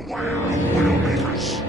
Beware of Widowmakers.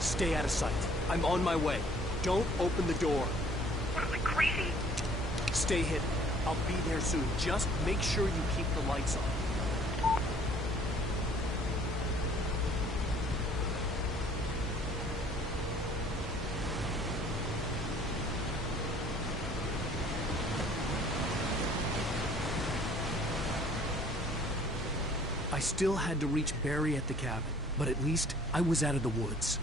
Stay out of sight. I'm on my way. Don't open the door. What, am I crazy? Stay hidden. I'll be there soon. Just make sure you keep the lights on. I still had to reach Barry at the cabin, but at least I was out of the woods.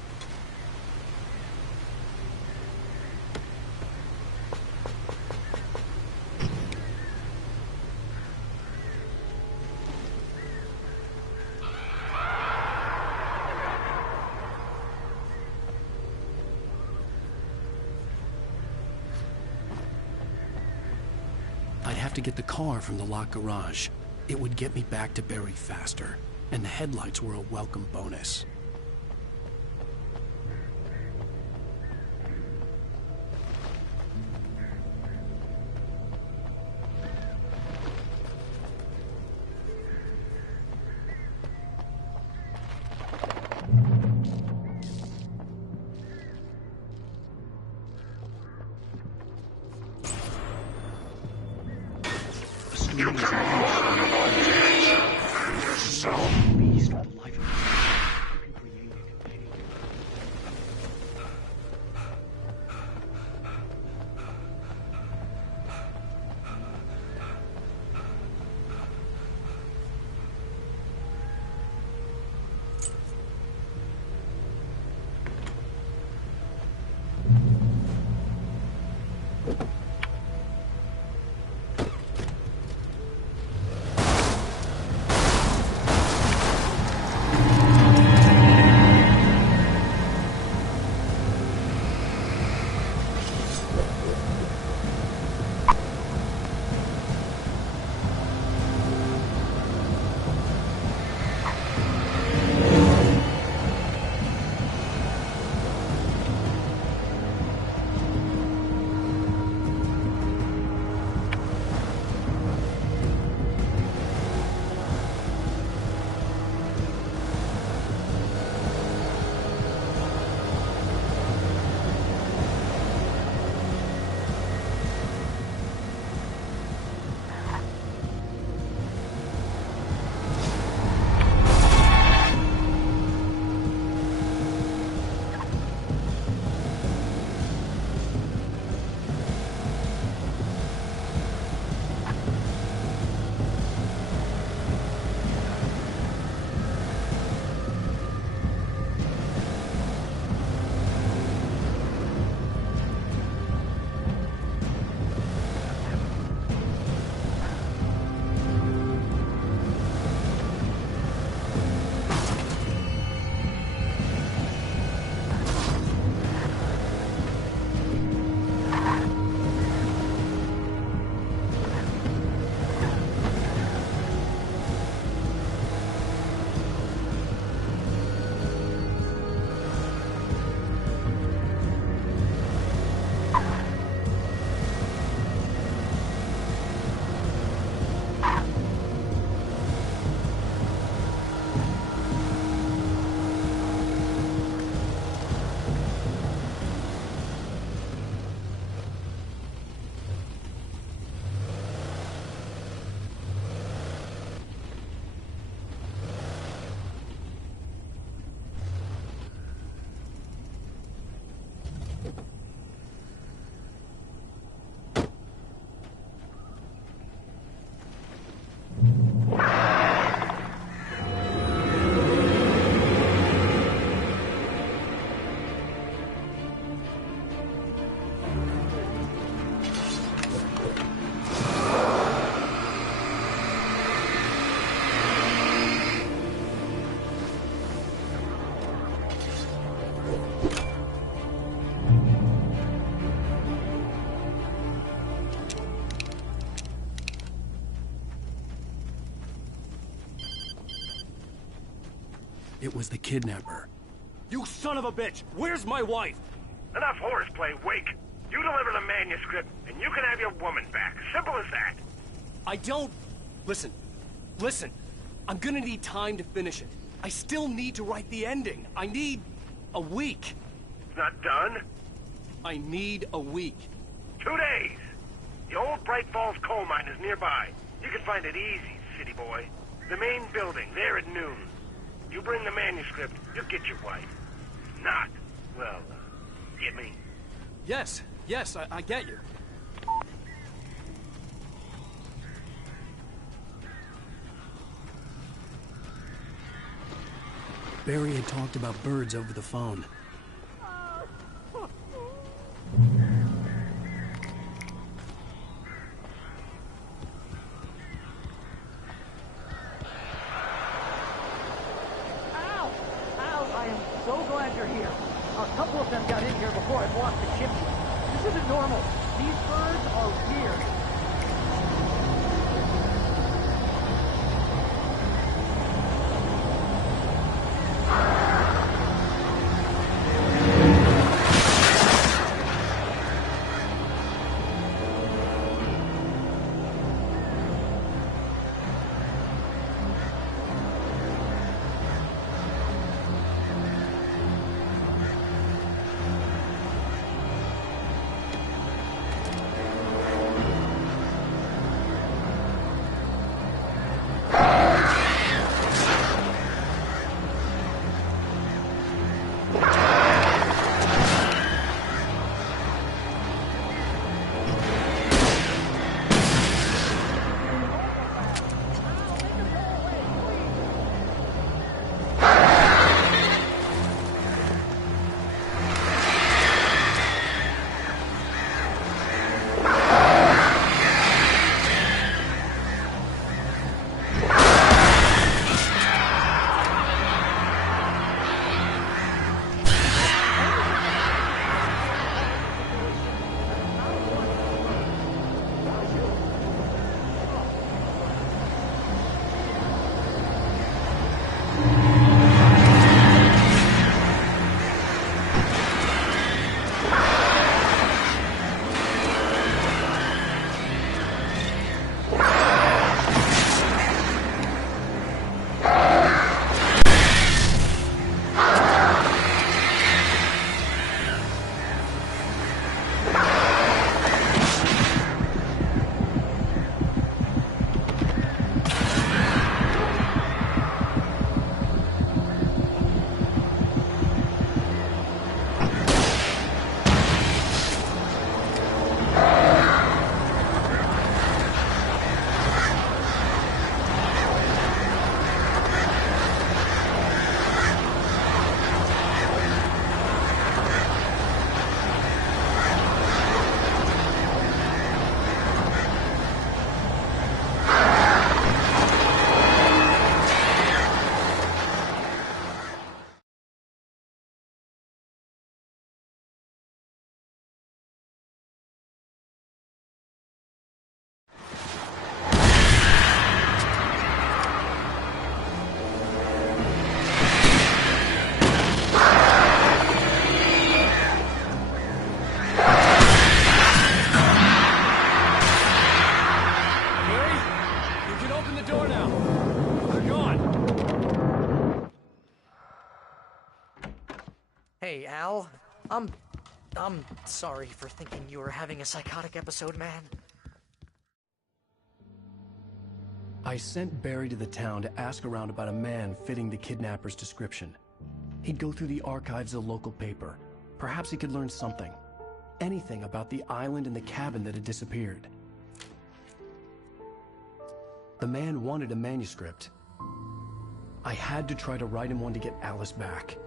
I'd have to get the car from the locked garage. It would get me back to Barry faster, and the headlights were a welcome bonus. You can yourself. Beast with the life of you can create a companion. It was the kidnapper. You son of a bitch! Where's my wife? Enough horseplay, Wake. You deliver the manuscript, and you can have your woman back. Simple as that. I don't... Listen. Listen. I'm gonna need time to finish it. I still need to write the ending. I need... a week. It's not done. I need a week. 2 days. The old Bright Falls coal mine is nearby. You can find it easy, city boy. The main building, there at noon. You bring the manuscript, you'll get your wife. If not, well, get me? Yes, I get you. Barry had talked about birds over the phone. I am so glad you're here. A couple of them got in here before I blocked the chimney. This isn't normal. These birds are weird. Hey, Al. I'm sorry for thinking you were having a psychotic episode, man. I sent Barry to the town to ask around about a man fitting the kidnapper's description. He'd go through the archives of the local paper, Perhaps he could learn something. Anything about the island and the cabin that had disappeared. The man wanted a manuscript. I had to try to write him one to get Alice back.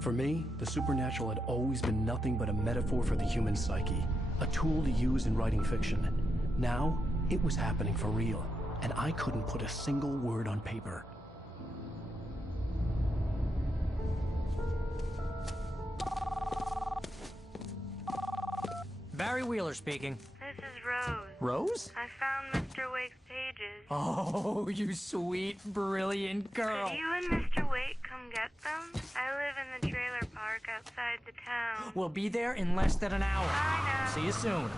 For me, the supernatural had always been nothing but a metaphor for the human psyche, a tool to use in writing fiction. Now, it was happening for real, and I couldn't put a single word on paper. Barry Wheeler speaking. This is Rose. Rose? I found Mr. Wake's pages. Oh, you sweet, brilliant girl. Could you and Mr. Wake come get them? I live in the trailer park outside the town. We'll be there in less than an hour. I know. See you soon.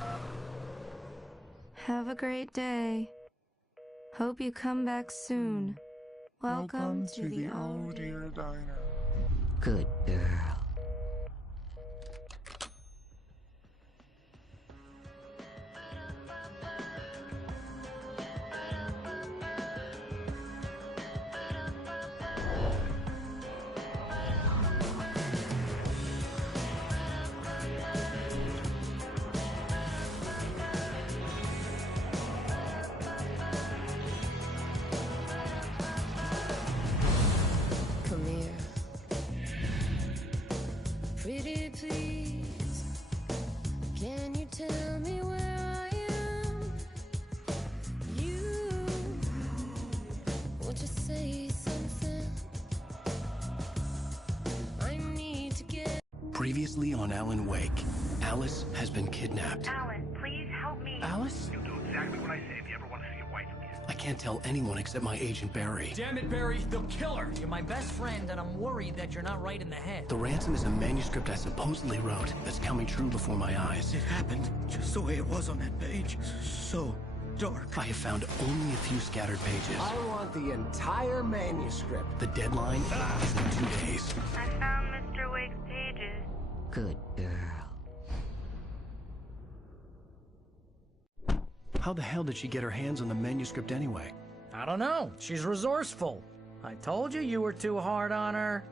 Have a great day. Hope you come back soon. Welcome to the Oh Dear Diner. Good girl. Come here. Pretty please, can you tell me where I am? You, won't you say something? I need to get... Previously on Alan Wake, Alice has been kidnapped. Alan, please help me. Alice? You'll do exactly what I say if you ever want to see your wife again. I can't tell anyone except my agent Barry. Damn it, Barry, they'll kill her. You're my best friend, and I'm worried that you're not right in the head. The ransom is a manuscript I supposedly wrote that's coming true before my eyes. It happened just the way it was on that page. So dark. I have found only a few scattered pages. I want the entire manuscript. The deadline is in 2 days. I found Mr. Wake's pages. Good girl. How the hell did she get her hands on the manuscript anyway? I don't know. She's resourceful. I told you you were too hard on her.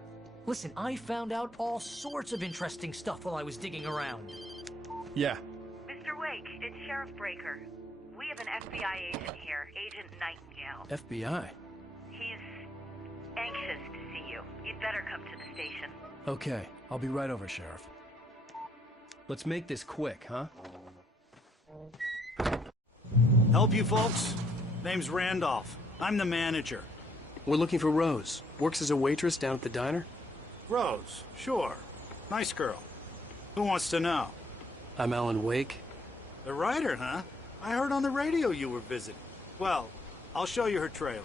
Listen, I found out all sorts of interesting stuff while I was digging around. Yeah. Mr. Wake, it's Sheriff Breaker. We have an FBI agent here, Agent Nightingale. FBI? He's anxious to see you. You'd better come to the station. Okay, I'll be right over, Sheriff. Let's make this quick, huh? Help you folks? Name's Randolph. I'm the manager. We're looking for Rose. Works as a waitress down at the diner. Rose, sure. Nice girl. Who wants to know? I'm Alan Wake. The writer, huh? I heard on the radio you were visiting. Well, I'll show you her trailer.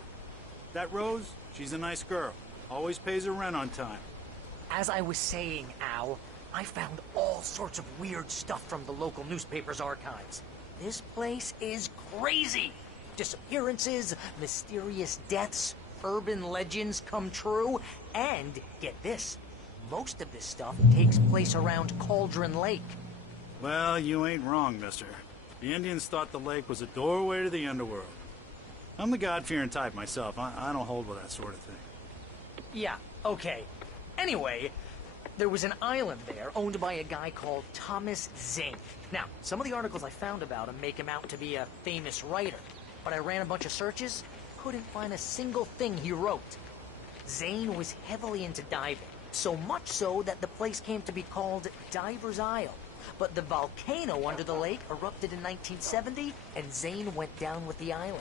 That Rose, she's a nice girl. Always pays her rent on time. As I was saying, Al, I found all sorts of weird stuff from the local newspaper's archives. This place is crazy. Disappearances, mysterious deaths, urban legends come true, and get this, most of this stuff takes place around Cauldron Lake. Well, you ain't wrong, mister. The Indians thought the lake was a doorway to the underworld. I'm the God-fearing type myself. I don't hold with that sort of thing. Yeah, okay. Anyway, there was an island there owned by a guy called Thomas Zane. Now, some of the articles I found about him make him out to be a famous writer, but I ran a bunch of searches, couldn't find a single thing he wrote. Zane was heavily into diving, so much so that the place came to be called Diver's Isle. But the volcano under the lake erupted in 1970, and Zane went down with the island.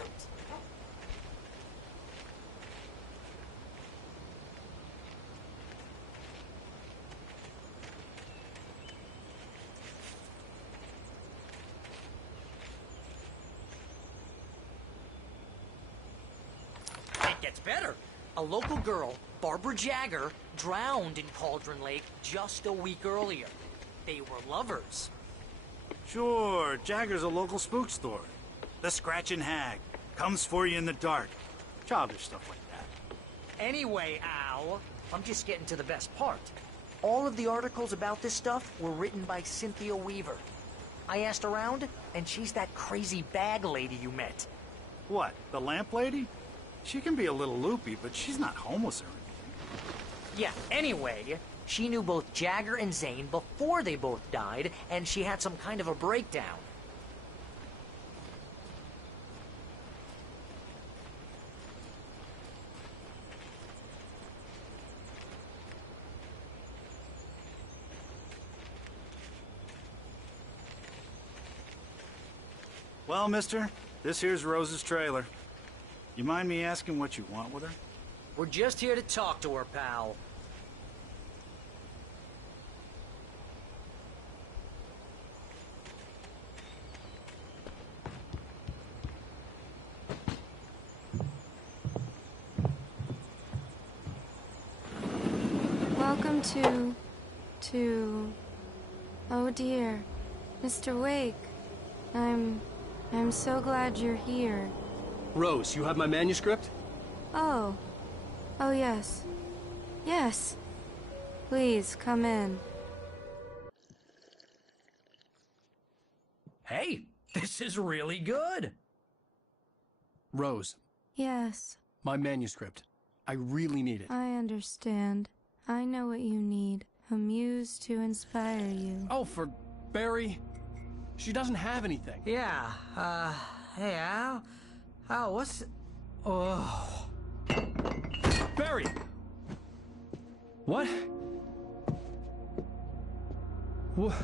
It gets better. A local girl, Barbara Jagger, drowned in Cauldron Lake just a week earlier. They were lovers. Sure, Jagger's a local spook story. The Scratching Hag. Comes for you in the dark. Childish stuff like that. Anyway, Al, I'm just getting to the best part. All of the articles about this stuff were written by Cynthia Weaver. I asked around, and she's that crazy bag lady you met. What, the lamp lady? She can be a little loopy, but she's not homeless or anything. Yeah, anyway, she knew both Jagger and Zane before they both died, and she had some kind of a breakdown. Well, mister, this here's Rose's trailer. You mind me asking what you want with her? We're just here to talk to her, pal. Welcome to... Oh dear, Mr. Wake. I'm so glad you're here. Rose, you have my manuscript? Oh. Oh, yes. Yes. Please, come in. Hey, this is really good. Rose, Yes, my manuscript. I really need it. I understand. I know what you need. A muse to inspire you. Oh, for Barry. She doesn't have anything. Yeah, hey, Al, what's... Oh... Barry! What? What?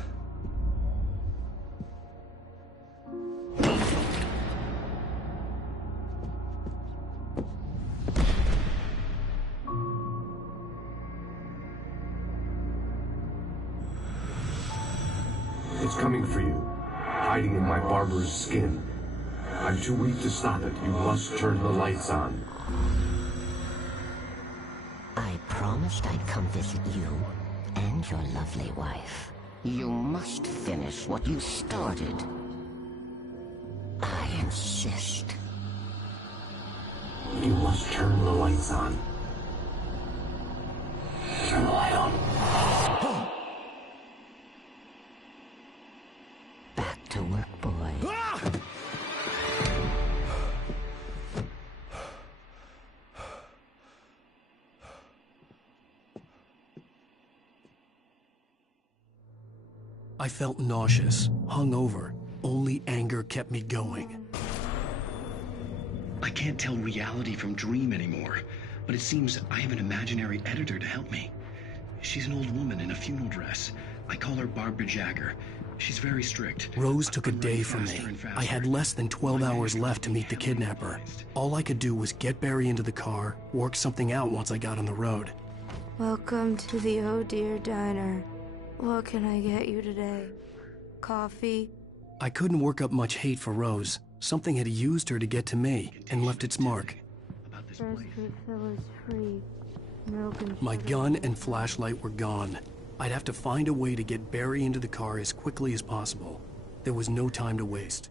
It's coming for you, hiding in my barber's skin. I'm too weak to stop it. You must turn the lights on. I promised I'd come visit you and your lovely wife. You must finish what you started. I insist. You must turn the lights on. Turn the light on. Back to work, boy. I felt nauseous, hungover. Only anger kept me going. I can't tell reality from dream anymore, but it seems I have an imaginary editor to help me. She's an old woman in a funeral dress. I call her Barbara Jagger. She's very strict. Rose took a day from me. I had less than 12 hours left to meet the kidnapper. All I could do was get Barry into the car, work something out once I got on the road. Welcome to the Oh Dear Diner. What can I get you today? Coffee? I couldn't work up much hate for Rose. Something had used her to get to me and left its mark. First refillers free. Milk and My sugar. gun and flashlight were gone. I'd have to find a way to get Barry into the car as quickly as possible. There was no time to waste.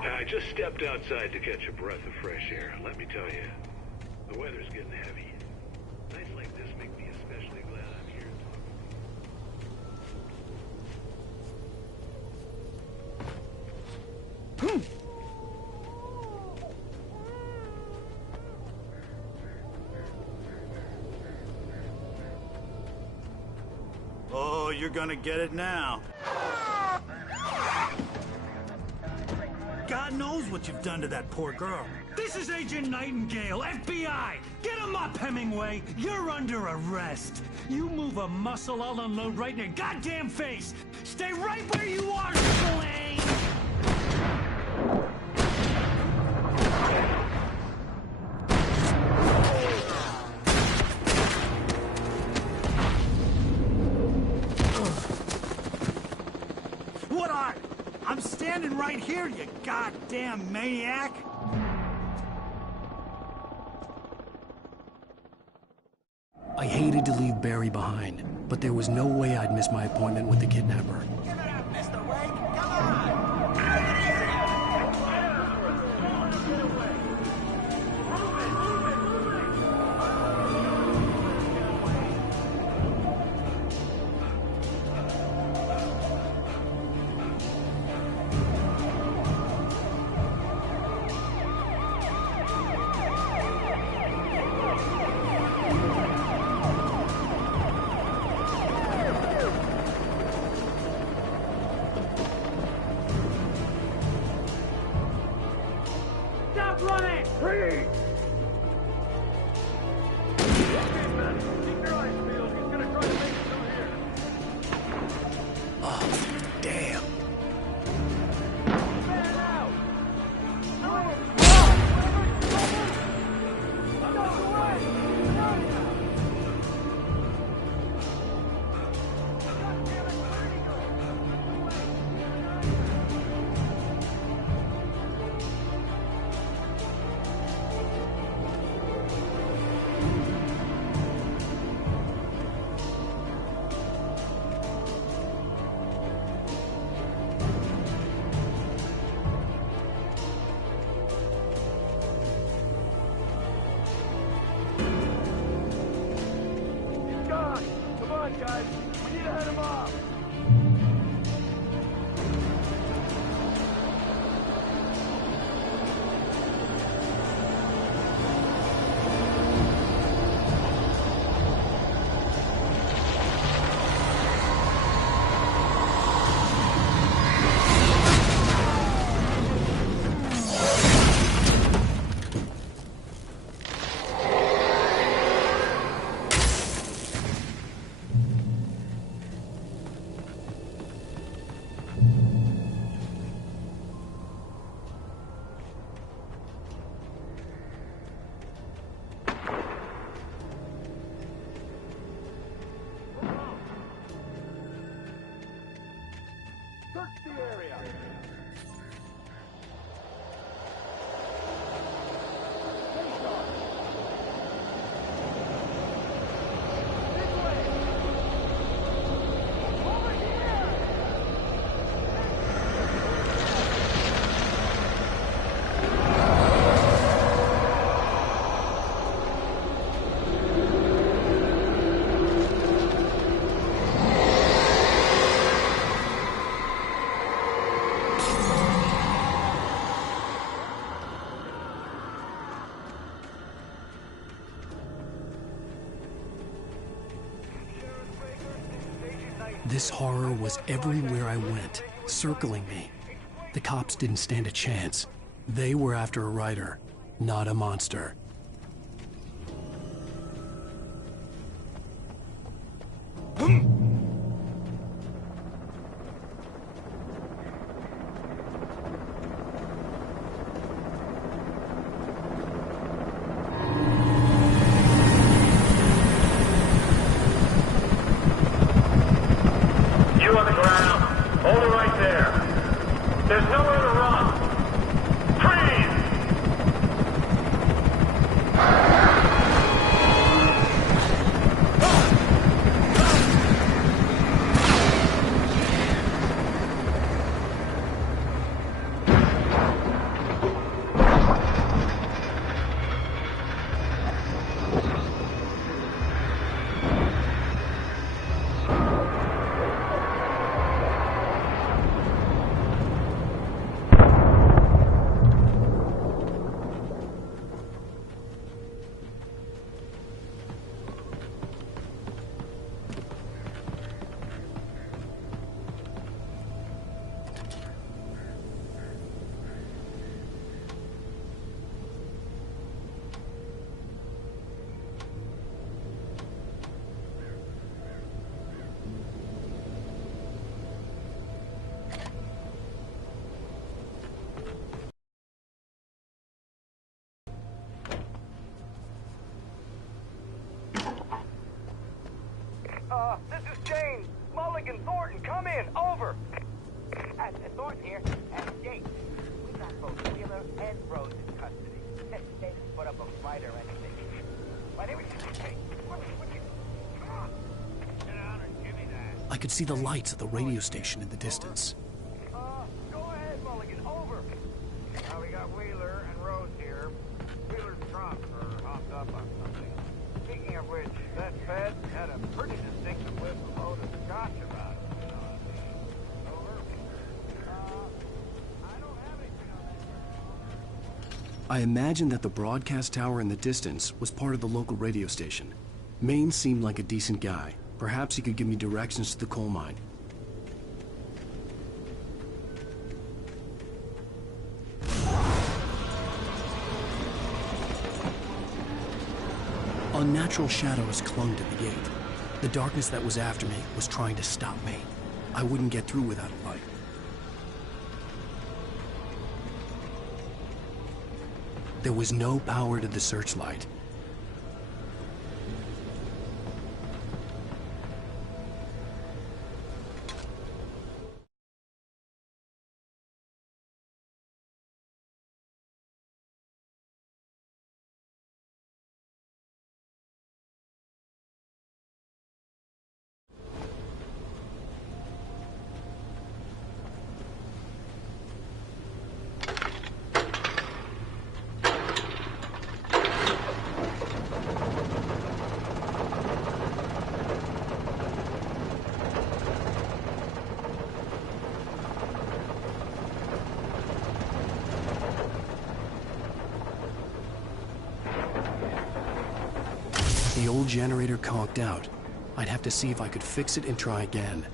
I just stepped outside to catch a breath of fresh air. Let me tell you, the weather's getting heavy. Nights like this make me especially glad I'm here talking. Oh, you're gonna get it now. God knows what you've done to that poor girl. This is Agent Nightingale, FBI! Get him up, Hemingway! You're under arrest! You move a muscle, I'll unload right in your goddamn face! Stay right where you are, Slane! What are? I'm standing right here, you goddamn maniac! I hated to leave Barry behind. but there was no way I'd miss my appointment with the kidnapper. Stop running! Freeze! Keep your eyes peeled. He's gonna try to make it through here. Oh, damn. Man out! Guys, we need to head him off. Search the area. Stay sharp. This way. Over here. This horror was everywhere I went, circling me. The cops didn't stand a chance. They were after a writer, not a monster. This is James. Mulligan Thornton, come in. Over. Thornton here. James, we got both Wheeler and Rose in custody. They didn't put up a fight or anything. My name is James. What you... Come on. Get out of could see the lights of the radio station in the distance. Go ahead, Mulligan, over. Now we got Wheeler and Rose here. Wheeler's drunk or hopped up on something. Speaking of which, that Fed had a pretty distinctive whiff of Otis Scotch about him. You know what I mean? Over. I don't have anything on that. I imagined that the broadcast tower in the distance was part of the local radio station. Maine seemed like a decent guy. Perhaps he could give me directions to the coal mine. Unnatural shadows clung to the gate. The darkness that was after me was trying to stop me. I wouldn't get through without a light. There was no power to the searchlight. The old generator conked out. I'd have to see if I could fix it and try again.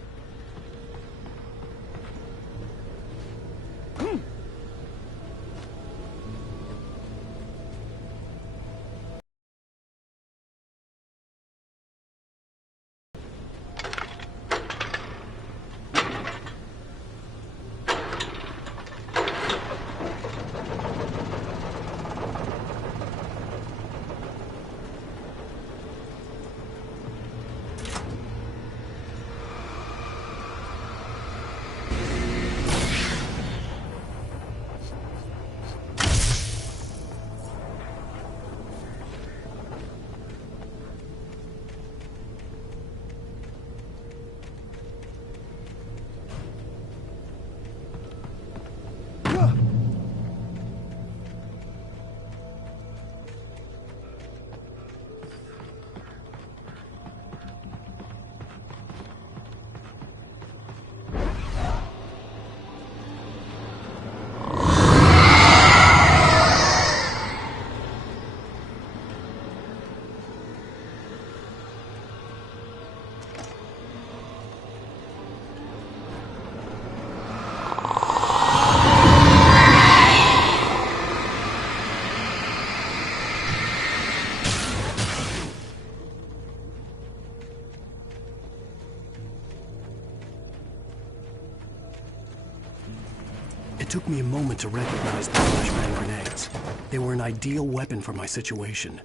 It took me a moment to recognize the flashbang grenades. They were an ideal weapon for my situation.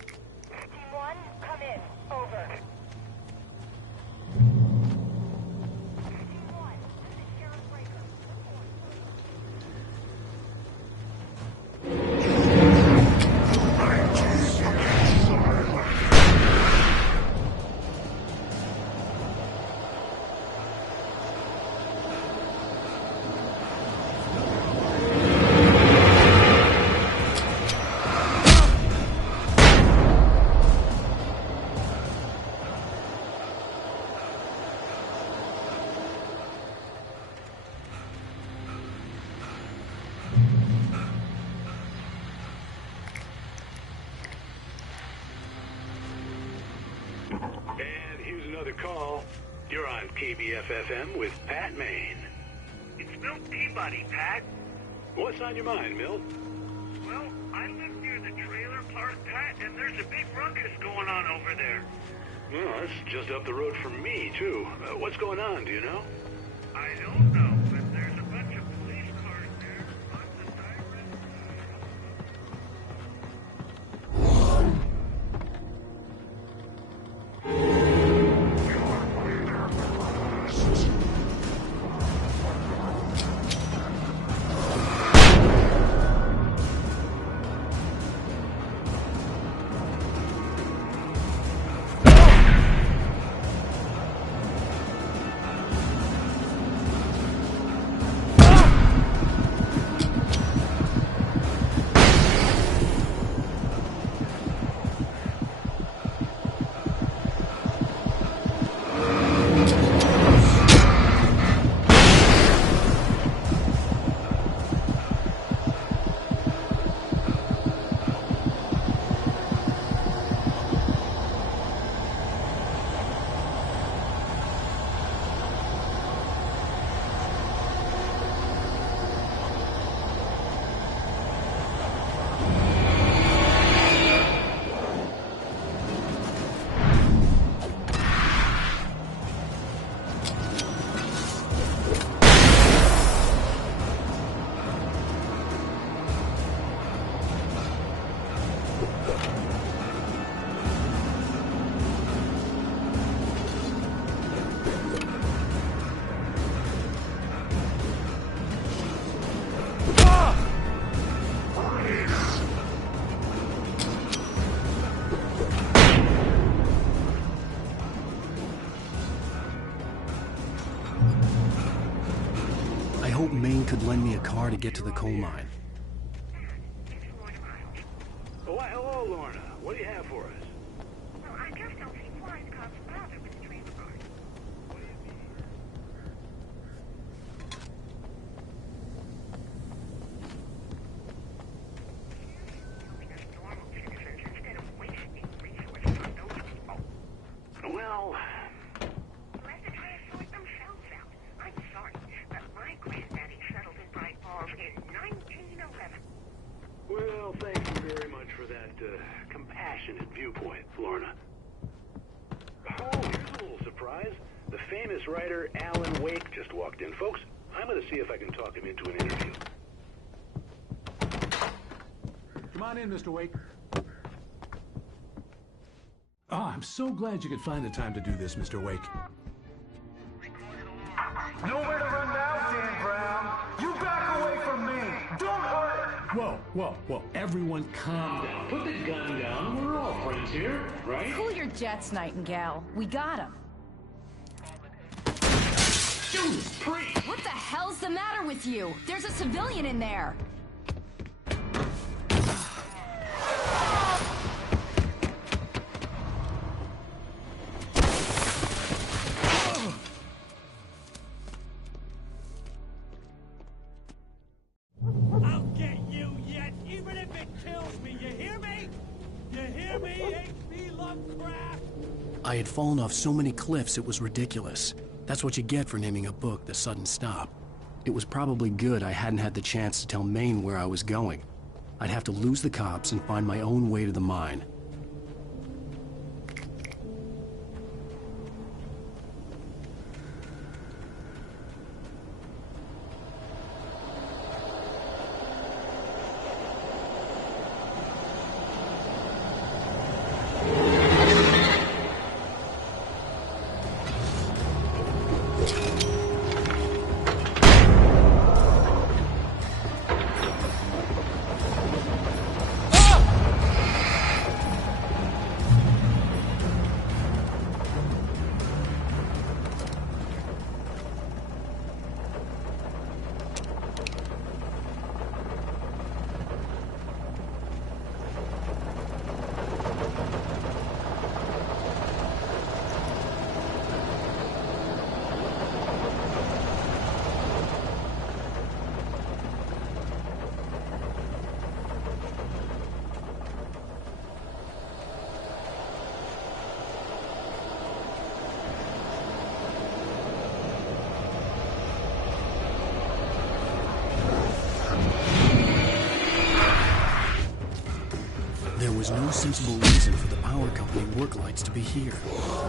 Team 1, come in. Over. Team 1, this is Sheriff Breaker. And here's another call. You're on KBF-FM with Pat Maine. It's Milt Peabody, Pat. What's on your mind, Milt? Well, I live near the trailer park, Pat, and there's a big ruckus going on over there. Well, that's just up the road from me, too. What's going on, do you know? I don't know, but there's a bunch of police cars there. Lots of sirens. hoped Maine could lend me a car to get to the coal mine. Oh, why, hello, Lorna. What do you have for us? Well, I just don't see why the cops bother with the train car. What do you mean? Normal citizens instead of wasting resources on those people. Well, Let the trash sort themselves out. I'm sorry, but my granddaddy settled in Bright Falls in 1911. well, thank you very much for that compassionate viewpoint, Lorna. Oh, here's a little surprise. The famous writer Alan Wake just walked in. Folks, I'm going to see if I can talk him into an interview. Come on in, Mr. Wake. Oh, I'm so glad you could find the time to do this, Mr. Wake. Nowhere to run now, Dan Brown. You back away from me. Don't hurt. Whoa. Everyone calm down. Put the gun down. We're all friends here, right? Cool your jets, Nightingale. We got him. Judas Priest! What the hell's the matter with you? There's a civilian in there. I'll get you yet, even if it kills me. You hear me? You hear me, H.P. Lovecraft? I had fallen off so many cliffs it was ridiculous. That's what you get for naming a book The Sudden Stop. It was probably good I hadn't had the chance to tell Maine where I was going. I'd have to lose the cops and find my own way to the mine. There was no sensible reason for the power company work lights to be here.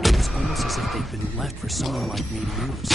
It was almost as if they'd been left for someone like me to use.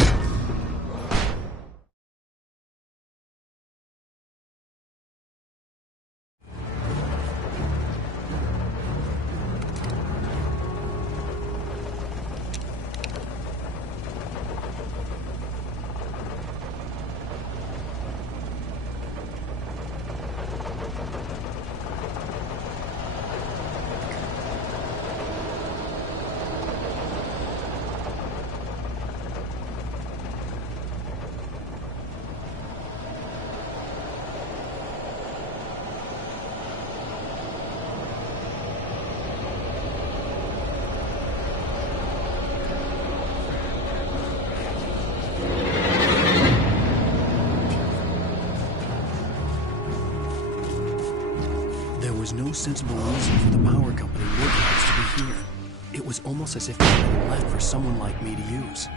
There was no sensible reason for the power company work lights to be here. It was almost as if they'd been left for someone like me to use.